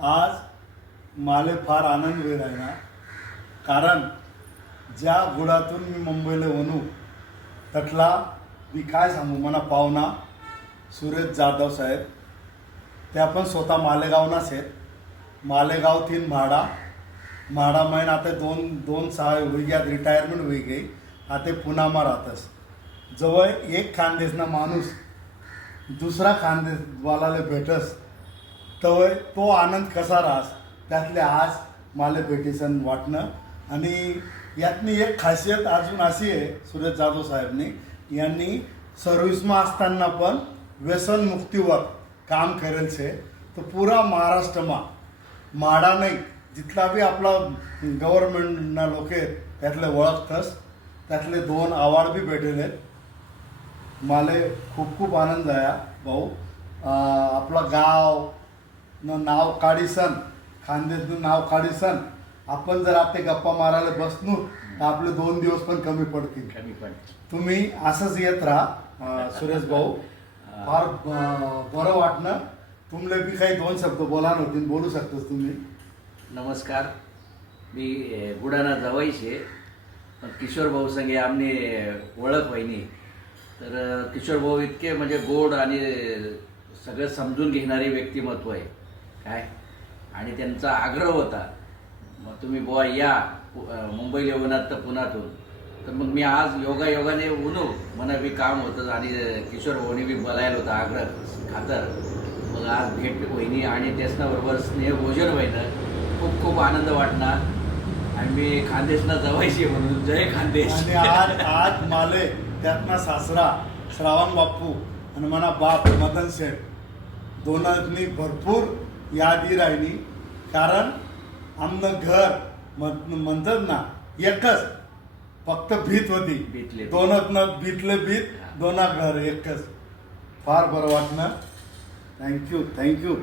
आज माले फार आनंद होईल आहे ना, कारण ज्या गुडातून मी मुंबईला वनू तटला मी काय सांगू मला पाहुणा सुरेश जाधव साहेब त्या पण स्वतः मालेगावनाच आहेत. मालेगाव 3 म्हाडा मैन आता दोन 6 होई गया रिटायरमेंट होई गई. आता पुण्यामा राहतस. जवळ एक खानदेशना माणूस दुसरा खानदेशवालाला भेटस तवय तो आनंद कसा राहस त्यातले आज माले भेटीसन वाटणं. आणि यातनी एक खासियत अजून अशी आहे सुरेश जाधव साहेबनी यांनी सर्व्हिसमा असताना पण व्यसनमुक्तीवर काम करेल छे. तो पुरा महाराष्ट्रमा माडा नाही जिथला बी आपला गव्हर्नमेंटना लोक आहेत त्यातले ओळखतस. त्यातले 2 अवॉर्ड बी भेटले आहेत. माले खूप आनंद आहे भाऊ. आपला गाव न नाव काढीसन खानदेशनं नाव काढीसन आपण जर आता गप्पा मारायला बसलो तर आपले 2 दिवस पण कमी पडतील. तुम्ही असंच येत राहा सुरेश भाऊ. फार बरं वाटणं. तुमले बी काही 2 शब्द बोला नव्हती बोलू शकतोस तुम्ही. नमस्कार. मी गुडाना जवाईशे पण किशोर भाऊ संगे आमने ओळख वहिनी. तर किशोर भाऊ इतके म्हणजे गोड आणि सगळं समजून घेणारे व्यक्तिमत्व आहे काय. आणि त्यांचा आग्रह होता मग तुम्ही बुवा या मुंबईला येऊनात तर पुण्यातून. तर मग मी आज योगाने उनो मना बी काम होतं आणि किशोर भाऊनी बी बोलायला होतं आग्रह खातर. मग आज भेट वहिनी आणि त्याच्याबरोबर स्नेह भोजन व्हायनं खूप आनंद वाटणार. आणि मी खानदेशला जवायची म्हणून जय खानदेश. आणि आज माले त्यातना सासरा श्रावण बाप्पू आणि मना बाप मदन शेठ दोनांनी भरपूर यादी राहिली. कारण आमनं घर म्हणतात ना एकच फक्त भीत होती भीतले दोनातनं भीत दोना घर एकच. फार बरं वाटणं. थँक्यू.